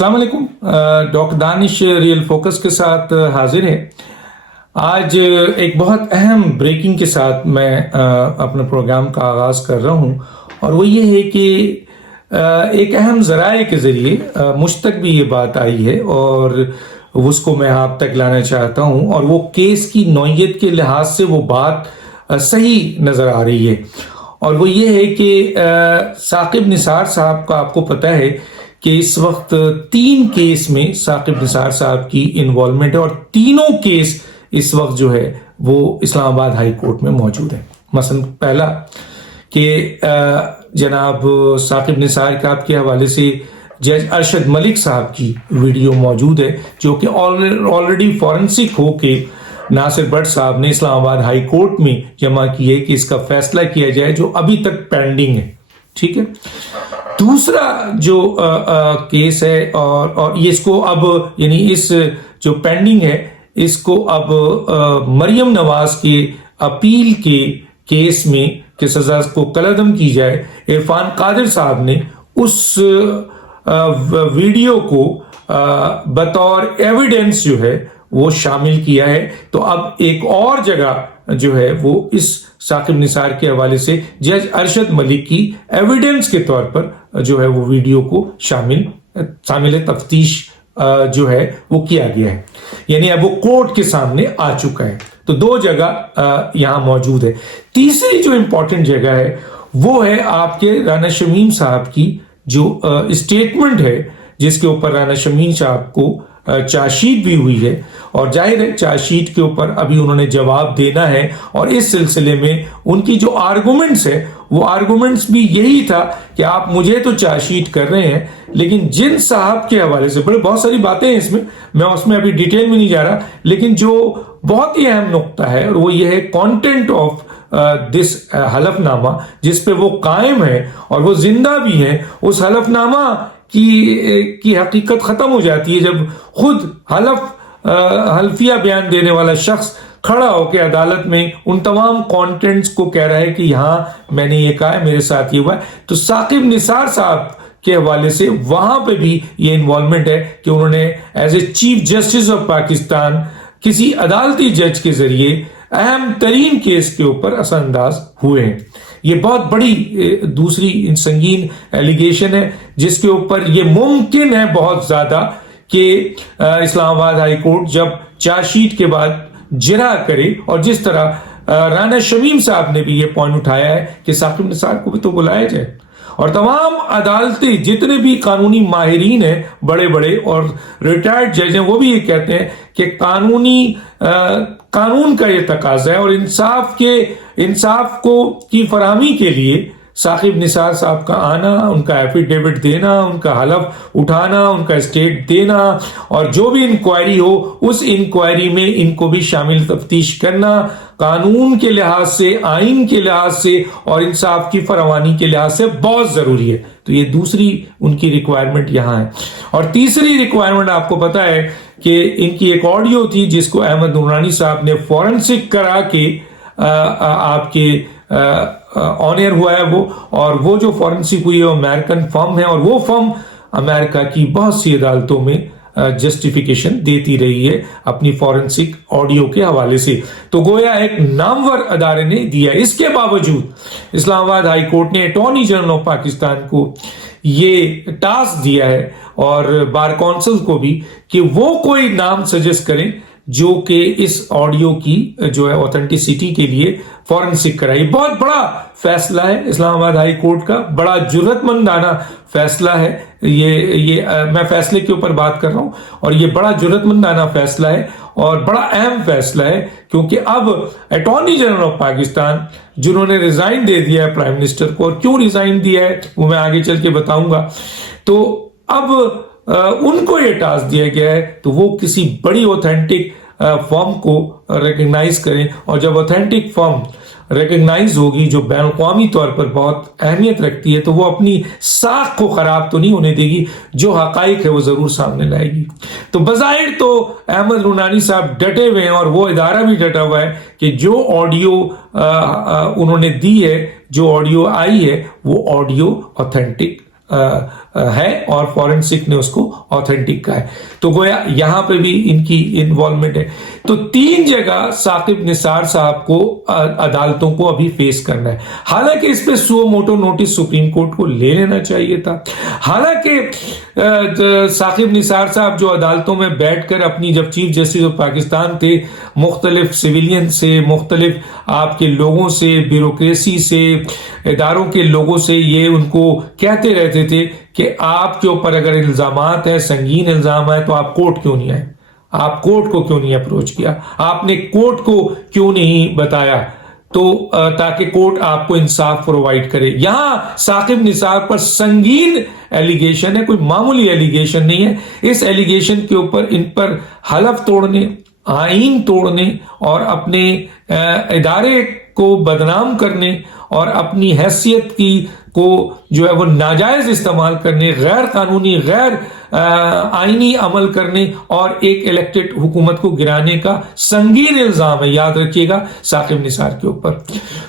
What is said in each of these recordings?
السلام علیکم. ڈاکٹر دانش real focus کے ساتھ حاضر ہے. آج ایک بہت اہم بریکنگ کے ساتھ میں اپنے پروگرام کا آغاز کر رہا ہوں، اور وہ یہ ہے کہ ایک اہم ذرائع کے ذریعے مجھ تک بھی یہ بات آئی ہے اور اس کو میں آپ تک لانا چاہتا ہوں، اور وہ کیس کی نوعیت کے لحاظ سے وہ بات صحیح نظر آ رہی ہے. اور وہ یہ ہے کہ ثاقب نثار صاحب کا آپ کو پتہ ہے کہ اس وقت 3 کیس میں ثاقب نثار صاحب کی انوالومنٹ ہے، اور تینوں کیس اس وقت جو ہے وہ اسلام آباد ہائی کورٹ میں موجود ہے. مثلا پہلا کہ جناب ثاقب نثار صاحب کے حوالے سے جج ارشد ملک صاحب کی ویڈیو موجود ہے، جو کہ آلریڈی فورنسک ہو کے ناصر بٹ صاحب نے اسلام آباد ہائی کورٹ میں جمع کی ہے کہ اس کا فیصلہ کیا جائے، جو ابھی تک پینڈنگ ہے. ٹھیک ہے. دوسرا جو کیس ہے اور یہ اس کو اب یعنی اس جو پینڈنگ ہے اس کو اب مریم نواز کے اپیل کے کیس میں کہ سزا کو کالعدم کی جائے، عرفان قادر صاحب نے اس ویڈیو کو بطور ایویڈنس جو ہے وہ شامل کیا ہے. تو اب ایک اور جگہ جو ہے وہ اس ثاقب نثار کے حوالے سے جج ارشد ملک کی ایویڈنس کے طور پر جو ہے وہ ویڈیو کو شامل تفتیش جو ہے وہ کیا گیا ہے، یعنی اب وہ کورٹ کے سامنے آ چکا ہے. تو 2 جگہ یہاں موجود ہے. تیسری جو امپورٹنٹ جگہ ہے وہ ہے آپ کے رانا شمیم صاحب کی جو اسٹیٹمنٹ ہے، جس کے اوپر رانا شمیم صاحب کو چارج شیٹ بھی ہوئی ہے، اور ظاہر ہے چارج شیٹ کے اوپر ابھی انہوں نے جواب دینا ہے. اور اس سلسلے میں ان کی جو آرگومنٹس ہے وہ آرگومنٹس بھی یہی تھا کہ آپ مجھے تو چارج شیٹ کر رہے ہیں، لیکن جن صاحب کے حوالے سے بہت ساری باتیں ہیں اس میں اس میں ابھی ڈیٹیل میں نہیں جا رہا، لیکن جو بہت ہی اہم نقطہ ہے وہ یہ ہے کانٹینٹ آف دس حلف نامہ، جس پہ وہ قائم ہے اور وہ زندہ بھی ہیں. اس حلف نامہ کی حقیقت ختم ہو جاتی ہے جب خود حلفیہ بیان دینے والا شخص کھڑا ہو کے عدالت میں ان تمام کانٹینٹس کو کہہ رہا ہے کہ یہاں میں نے یہ کہا ہے، میرے ساتھ یہ ہوا ہے. تو ثاقب نثار صاحب کے حوالے سے وہاں پہ بھی یہ انوالومنٹ ہے کہ انہوں نے as a chief justice of Pakistan کسی عدالتی جج کے ذریعے اہم ترین کیس کے اوپر اثر انداز ہوئے ہیں. یہ بہت بڑی دوسری سنگین ایلیگیشن ہے، جس کے اوپر یہ ممکن ہے بہت زیادہ کہ اسلام آباد ہائی کورٹ جب چارج شیٹ کے بعد جرح کرے، اور جس طرح رانا شمیم صاحب نے بھی یہ پوائنٹ اٹھایا ہے کہ ثاقب نثار کو بھی تو بلایا جائے، اور تمام عدالتی جتنے بھی قانونی ماہرین ہیں بڑے بڑے اور ریٹائرڈ جج ہیں وہ بھی یہ کہتے ہیں کہ قانون کا یہ تقاضا ہے، اور انصاف کی فراہمی کے لیے ثاقب نثار صاحب کا آنا، ان کا ایفیڈیوٹ دینا، ان کا حلف اٹھانا، ان کا اسٹیٹ دینا، اور جو بھی انکوائری ہو اس انکوائری میں ان کو بھی شامل تفتیش کرنا، قانون کے لحاظ سے، آئین کے لحاظ سے اور انصاف کی فراوانی کے لحاظ سے بہت ضروری ہے. تو یہ دوسری ان کی ریکوائرمنٹ یہاں ہے. اور تیسری ریکوائرمنٹ آپ کو پتا ہے کہ ان کی ایک آڈیو تھی جس کو احمد نورانی صاحب نے فورنسک کرا کے آپ کے آنر ہوا ہے وہ، اور وہ جو فورنسک ہوئی ہے وہ امریکن فرم ہے، اور وہ فرم امریکہ کی بہت سی عدالتوں میں جسٹیفیکیشن دیتی رہی ہے اپنی فورنسک آڈیو کے حوالے سے. تو گویا ایک نامور ادارے نے دیا. اس کے باوجود اسلام آباد ہائی کورٹ نے اٹارنی جنرل آف پاکستان کو یہ ٹاسک دیا ہے، اور بار کونسل کو بھی، کہ وہ کوئی نام سجیسٹ کریں جو کہ اس آڈیو کی جو ہے اوتھینٹسٹی کے لیے فورنسک کرائی. بہت بڑا فیصلہ ہے اسلام آباد ہائی کورٹ کا، بڑا جرأت مندانہ فیصلہ ہے. یہ میں فیصلے کے اوپر بات کر رہا ہوں، اور یہ بڑا جرأت مندانہ فیصلہ ہے اور بڑا اہم فیصلہ ہے، کیونکہ اب اٹارنی جنرل آف پاکستان جنہوں نے ریزائن دے دیا ہے پرائم منسٹر کو، اور کیوں ریزائن دیا ہے وہ میں آگے چل کے بتاؤں گا، تو اب ان کو یہ ٹاسک دیا گیا ہے تو وہ کسی بڑی اوتھینٹک فرم کو ریکگنائز کریں. اور جب اوتھینٹک فرم ریکگنائز ہوگی جو بین الاقوامی طور پر بہت اہمیت رکھتی ہے، تو وہ اپنی ساکھ کو خراب تو نہیں ہونے دے گی، جو حقائق ہے وہ ضرور سامنے لائے گی. تو بظاہر تو احمد نورانی صاحب ڈٹے ہوئے ہیں، اور وہ ادارہ بھی ڈٹا ہوا ہے کہ جو آڈیو انہوں نے دی ہے، جو آڈیو آئی ہے، وہ آڈیو اوتھینٹک ہے اور فورنسک نے اس کو آتھینٹک کہا ہے. تو گویا یہاں پہ بھی ان کی انوالومنٹ ہے. تو 3 جگہ ثاقب نثار صاحب کو عدالتوں کو ابھی فیس کرنا ہے. حالانکہ اس پہ suo motu notice supreme court کو لے لینا چاہیے تھا. حالانکہ ثاقب نثار صاحب جو عدالتوں میں بیٹھ کر اپنی جب چیف جسٹس آف پاکستان تھے مختلف سویلین سے مختلف آپ کے لوگوں سے بیوروکریسی سے اداروں کے لوگوں سے یہ ان کو کہتے رہتے تھے کہ آپ کے اوپر اگر الزامات ہیں سنگین الزام ہے تو آپ کورٹ کیوں نہیں آئے, آپ کورٹ کو کیوں نہیں اپروچ کیا, آپ نے کورٹ کو کیوں نہیں بتایا تو تاکہ کورٹ آپ کو انصاف پرووائڈ کرے. یہاں ثاقب نثار پر سنگین ایلیگیشن ہے, کوئی معمولی ایلیگیشن نہیں ہے. اس ایلیگیشن کے اوپر ان پر حلف توڑنے, آئین توڑنے اور اپنے ادارے کو بدنام کرنے اور اپنی حیثیت کی کو جو ہے وہ ناجائز استعمال کرنے, غیر قانونی غیر آئینی عمل کرنے اور ایک الیکٹڈ حکومت کو گرانے کا سنگین الزام ہے, یاد رکھیے گا, ثاقب نثار کے اوپر.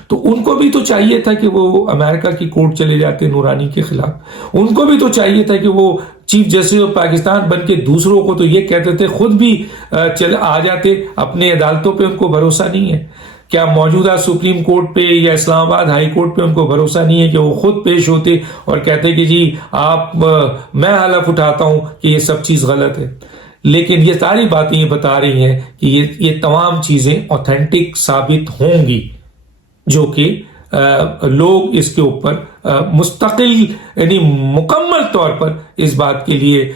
تو ان کو بھی تو چاہیے تھا کہ وہ امریکہ کی کورٹ چلے جاتے نورانی کے خلاف. ان کو بھی تو چاہیے تھا کہ وہ چیف جسٹس آف پاکستان بن کے دوسروں کو تو یہ کہتے تھے, خود بھی آ جاتے. اپنے عدالتوں پہ ان کو بھروسہ نہیں ہے. کیا موجودہ سپریم کورٹ پہ یا اسلام آباد ہائی کورٹ پہ ان کو بھروسہ نہیں ہے کہ وہ خود پیش ہوتے اور کہتے کہ جی آپ میں حلف اٹھاتا ہوں کہ یہ سب چیز غلط ہے. لیکن یہ ساری باتیں یہ بتا رہی ہیں کہ یہ تمام چیزیں اوتھینٹک ثابت ہوں گی, جو کہ لوگ اس کے اوپر مستقل یعنی مکمل طور پر اس بات کے لیے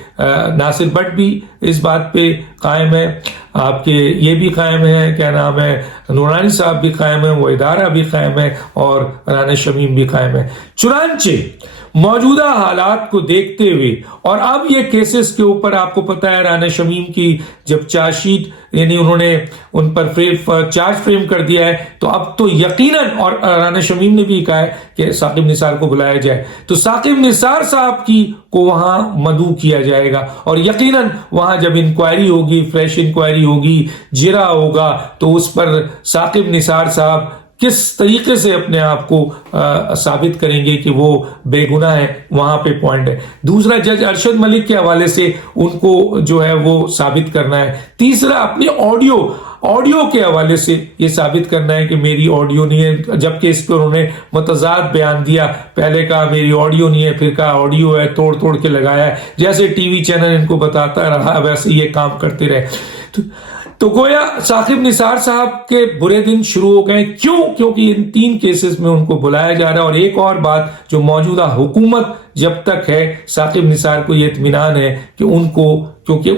ناصر بٹ بھی اس بات پہ قائم ہے, آپ کے یہ بھی قائم ہے, کیا نام ہے, نورانی صاحب بھی قائم ہے, وہ ادارہ بھی قائم ہے اور رانا شمیم بھی قائم ہے. چنانچہ موجودہ حالات کو دیکھتے ہوئے اور اب یہ کیسز کے اوپر آپ کو پتا ہے رانا شمیم کی جب چارج شیٹ یعنی انہوں نے ان پر چارج فریم کر دیا ہے تو اب تو یقیناً, اور رانا شمیم نے بھی کہا ہے کہ ثاقب نثار کو بلایا جائے, تو ثاقب نثار صاحب کی کو وہاں مدعو کیا جائے گا اور یقیناً وہاں جب انکوائری ہوگی, فریش انکوائری ہوگی, جرا ہوگا, تو اس پر ثاقب نثار صاحب کس طریقے سے اپنے آپ کو ثابت کریں گے کہ وہ بے گناہ ہے, وہاں پہ پوائنٹ ہے. دوسرا, جج ارشد ملک کے حوالے سے ان کو جو ہے وہ ثابت کرنا ہے. تیسرا, اپنے آڈیو کے حوالے سے یہ ثابت کرنا ہے کہ میری آڈیو نہیں ہے, جبکہ اس پر انہوں نے متضاد بیان دیا. پہلے کہا میری آڈیو نہیں ہے, پھر کہا آڈیو ہے, توڑ کے لگایا ہے, جیسے ٹی وی چینل ان کو بتاتا رہا ویسے یہ کام کرتے رہے. تو گویا ثاقب نثار صاحب کے برے دن شروع ہو گئے. کیونکہ ان 3 کیسز میں ان کو بلایا جا رہا ہے. اور ایک اور بات, جو موجودہ حکومت جب تک ہے ثاقب نثار کو یہ اطمینان ہے کہ ان کو, کیونکہ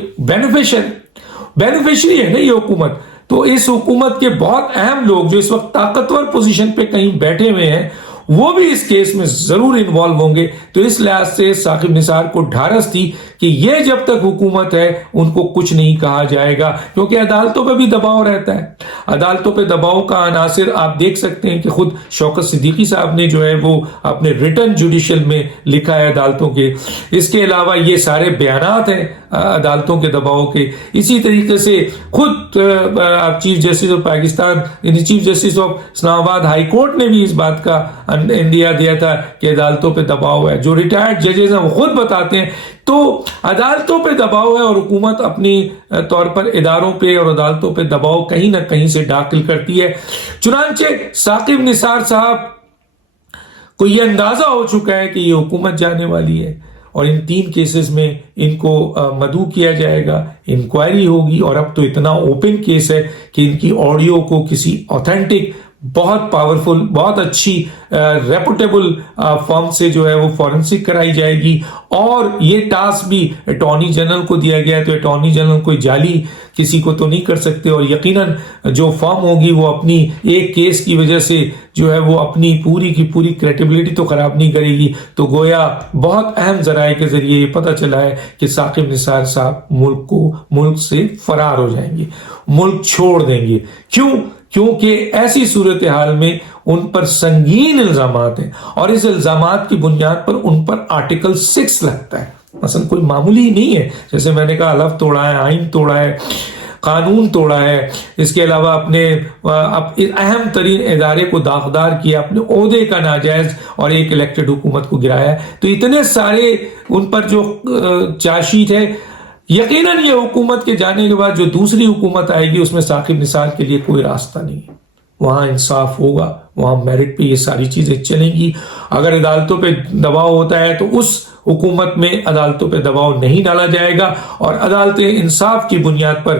بینیفیشری ہے نا یہ حکومت, تو اس حکومت کے بہت اہم لوگ جو اس وقت طاقتور پوزیشن پہ کہیں بیٹھے ہوئے ہیں وہ بھی اس کیس میں ضرور انوالو ہوں گے. تو اس لحاظ سے ثاقب نثار کو ڈھارس تھی کہ یہ جب تک حکومت ہے ان کو کچھ نہیں کہا جائے گا, کیونکہ عدالتوں پہ بھی دباؤ رہتا ہے. عدالتوں پہ دباؤ کا عناصر آپ دیکھ سکتے ہیں کہ خود شوکت صدیقی صاحب نے جو ہے وہ اپنے ریٹن جوڈیشل میں لکھا ہے عدالتوں کے. اس کے علاوہ یہ سارے بیانات ہیں عدالتوں کے دباؤ کے. اسی طریقے سے خود چیف جسٹس آف پاکستان یعنی چیف جسٹس آف اسلام آباد ہائی کورٹ نے بھی اس بات کا اندیا دیا تھا کہ عدالتوں پہ دباؤ ہے. جو ریٹائرڈ ججز ہیں وہ خود بتاتے ہیں. تو عدالتوں پہ دباؤ ہے اور حکومت اپنی طور پر اداروں پہ اور عدالتوں پہ دباؤ کہیں نہ کہیں سے داخل کرتی ہے. چنانچہ ثاقب نثار صاحب کو یہ اندازہ ہو چکا ہے کہ یہ حکومت جانے والی ہے اور ان 3 کیسز میں ان کو مدعو کیا جائے گا, انکوائری ہوگی. اور اب تو اتنا اوپن کیس ہے کہ ان کی آڈیو کو کسی اوتھینٹک بہت پاورفل بہت اچھی ریپوٹیبل فرم سے جو ہے وہ فورنسک کرائی جائے گی. اور یہ ٹاسک بھی اٹارنی جنرل کو دیا گیا ہے, تو اٹارنی جنرل کوئی جعلی کسی کو تو نہیں کر سکتے. اور یقیناً جو فرم ہوگی وہ اپنی ایک کیس کی وجہ سے جو ہے وہ اپنی پوری کی پوری کریڈیبلٹی تو خراب نہیں کرے گی. تو گویا بہت اہم ذرائع کے ذریعے یہ پتہ چلا ہے کہ ثاقب نثار صاحب ملک سے فرار ہو جائیں گے, ملک چھوڑ دیں گے. کیونکہ ایسی صورتحال میں ان پر سنگین الزامات ہیں اور اس الزامات کی بنیاد پر ان پر آرٹیکل 6 لگتا ہے. مثلا کوئی معمولی نہیں ہے, جیسے میں نے کہا حلف توڑا ہے, آئین توڑا ہے, قانون توڑا ہے، اس کے علاوہ اپنے اہم ترین ادارے کو داغدار کیا، اپنے عہدے کا ناجائز اور ایک الیکٹڈ حکومت کو گرایا. تو اتنے سارے ان پر جو چارج شیٹ ہے، یقیناً یہ حکومت کے جانے کے بعد جو دوسری حکومت آئے گی اس میں ثاقب نثار کے لیے کوئی راستہ نہیں ہے. وہاں انصاف ہوگا، وہاں میرٹ پہ یہ ساری چیزیں چلیں گی. اگر عدالتوں پہ دباؤ ہوتا ہے تو اس حکومت میں عدالتوں پہ دباؤ نہیں ڈالا جائے گا اور عدالتیں انصاف کی بنیاد پر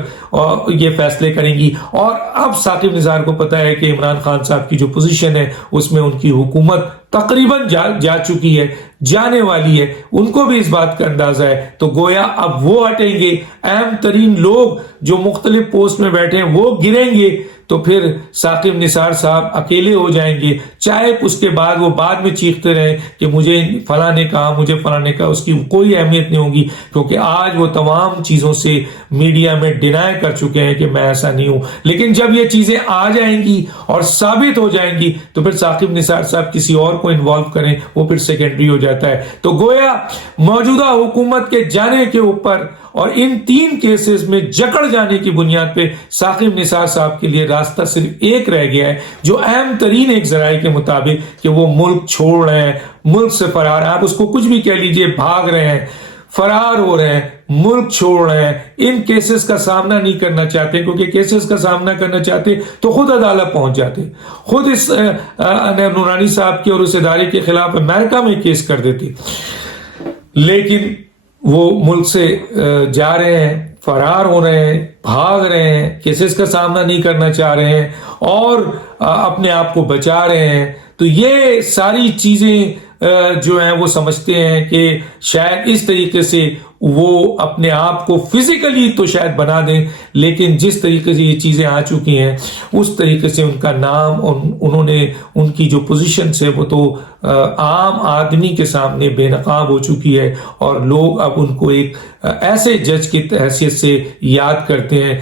یہ فیصلے کریں گی. اور اب ثاقب نثار کو پتا ہے کہ عمران خان صاحب کی جو پوزیشن ہے اس میں ان کی حکومت تقریباً جا چکی ہے، جانے والی ہے، ان کو بھی اس بات کا اندازہ ہے. تو گویا اب وہ ہٹیں گے، اہم ترین لوگ جو مختلف پوسٹ میں بیٹھے ہیں وہ گریں گے، تو پھر ثاقب نثار صاحب اکیلے ہو جائیں گے. چاہے اس کے بعد وہ بعد میں چیختے رہیں کہ مجھے فلاں نے کہا، مجھے فلاں نے کہا، اس کی کوئی اہمیت نہیں ہوگی، کیونکہ آج وہ تمام چیزوں سے میڈیا میں ڈینائی کر چکے ہیں کہ میں ایسا نہیں ہوں. لیکن جب یہ چیزیں آ جائیں گی اور ثابت ہو جائیں گی تو پھر ثاقب نثار صاحب کسی اور کو انوالو کریں، وہ پھر سیکنڈری ہو جاتا ہے. تو گویا موجودہ حکومت کے جانے کے اوپر اور ان 3 کیسز میں جکڑ جانے کی بنیاد پہ ثاقب نثار صاحب کے لیے راستہ صرف ایک رہ گیا ہے، جو اہم ترین ایک ذرائع کے مطابق کہ وہ ملک چھوڑ رہے ہیں، ملک سے فرار. آپ اس کو کچھ بھی کہہ لیجئے، بھاگ رہے ہیں، فرار ہو رہے ہیں، ملک چھوڑ رہے ہیں. ان کیسز کا سامنا نہیں کرنا چاہتے، کیونکہ کیسز کا سامنا کرنا چاہتے تو خود عدالت پہنچ جاتے، خود اس نورانی صاحب کے اور اس ادارے کے خلاف امریکہ میں کیس کر دیتے. لیکن وہ ملک سے جا رہے ہیں، فرار ہو رہے ہیں، بھاگ رہے ہیں، کیسز کا سامنا نہیں کرنا چاہ رہے ہیں اور اپنے آپ کو بچا رہے ہیں. تو یہ ساری چیزیں جو ہیں وہ سمجھتے ہیں کہ شاید اس طریقے سے وہ اپنے آپ کو فزیکلی تو شاید بنا دیں، لیکن جس طریقے سے یہ چیزیں آ چکی ہیں اس طریقے سے ان کا نام اور انہوں نے ان کی جو پوزیشن ہے وہ تو عام آدمی کے سامنے بے نقاب ہو چکی ہے. اور لوگ اب ان کو ایک ایسے جج کی حیثیت سے یاد کرتے ہیں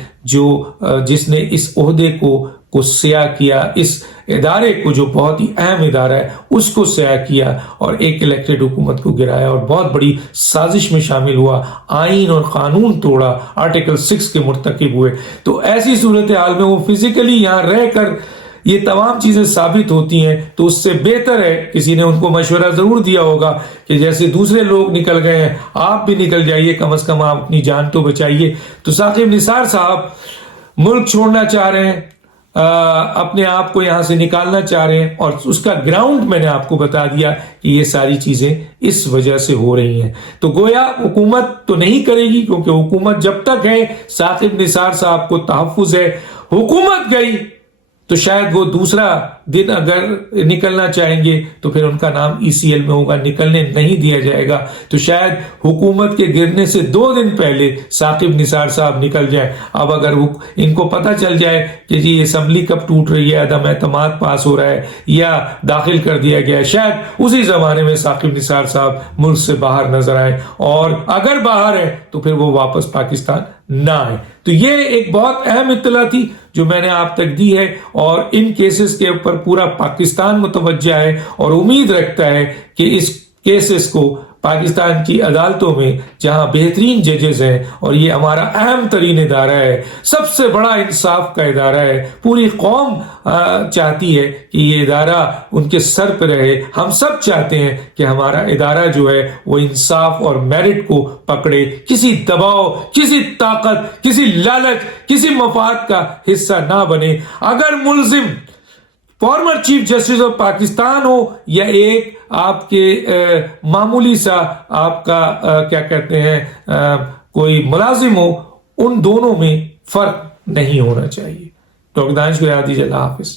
جس نے اس عہدے کو سیاہ کیا، اس ادارے کو جو بہت ہی اہم ادارہ ہے اس کو سیاہ کیا اور ایک الیکٹڈ حکومت کو گرایا اور بہت بڑی سازش میں شامل ہوا، آئین اور قانون توڑا، آرٹیکل 6 کے مرتکب ہوئے. تو ایسی صورتحال میں وہ فزیکلی یہاں رہ کر یہ تمام چیزیں ثابت ہوتی ہیں. تو اس سے بہتر ہے، کسی نے ان کو مشورہ ضرور دیا ہوگا کہ جیسے دوسرے لوگ نکل گئے ہیں آپ بھی نکل جائیے، کم از کم آپ اپنی جان تو بچائیے. تو ثاقب نثار صاحب ملک چھوڑنا چاہ رہے ہیں، اپنے آپ کو یہاں سے نکالنا چاہ رہے ہیں، اور اس کا گراؤنڈ میں نے آپ کو بتا دیا کہ یہ ساری چیزیں اس وجہ سے ہو رہی ہیں. تو گویا حکومت تو نہیں کرے گی، کیونکہ حکومت جب تک ہے ثاقب نثار صاحب کو تحفظ ہے. حکومت گئی تو شاید وہ دوسرا دن اگر نکلنا چاہیں گے تو پھر ان کا نام ECL میں ہوگا، نکلنے نہیں دیا جائے گا. تو شاید حکومت کے گرنے سے 2 دن پہلے ثاقب نثار صاحب نکل جائے. اب اگر ان کو پتہ چل جائے کہ جی اسمبلی کب ٹوٹ رہی ہے، عدم اعتماد پاس ہو رہا ہے یا داخل کر دیا گیا ہے، شاید اسی زمانے میں ثاقب نثار صاحب ملک سے باہر نظر آئے، اور اگر باہر ہے تو پھر وہ واپس پاکستان نہ آئے. تو یہ ایک بہت اہم اطلاع تھی جو میں نے آپ تک دی ہے، اور ان کیسز کے اوپر پورا پاکستان متوجہ ہے اور امید رکھتا ہے کہ اس کیسز کو پاکستان کی عدالتوں میں جہاں بہترین ججز ہیں، اور یہ ہمارا اہم ترین ادارہ ہے، سب سے بڑا انصاف کا ادارہ ہے، پوری قوم چاہتی ہے کہ یہ ادارہ ان کے سر پہ رہے. ہم سب چاہتے ہیں کہ ہمارا ادارہ جو ہے وہ انصاف اور میرٹ کو پکڑے، کسی دباؤ، کسی طاقت، کسی لالچ، کسی مفاد کا حصہ نہ بنے. اگر ملزم former chief justice of Pakistan ہو یا ایک آپ کے معمولی سا آپ کا کیا کہتے ہیں کوئی ملازم ہو، ان دونوں میں فرق نہیں ہونا چاہیے. ڈاکٹر دانش کو یاد دیجیے. اللہ حافظ.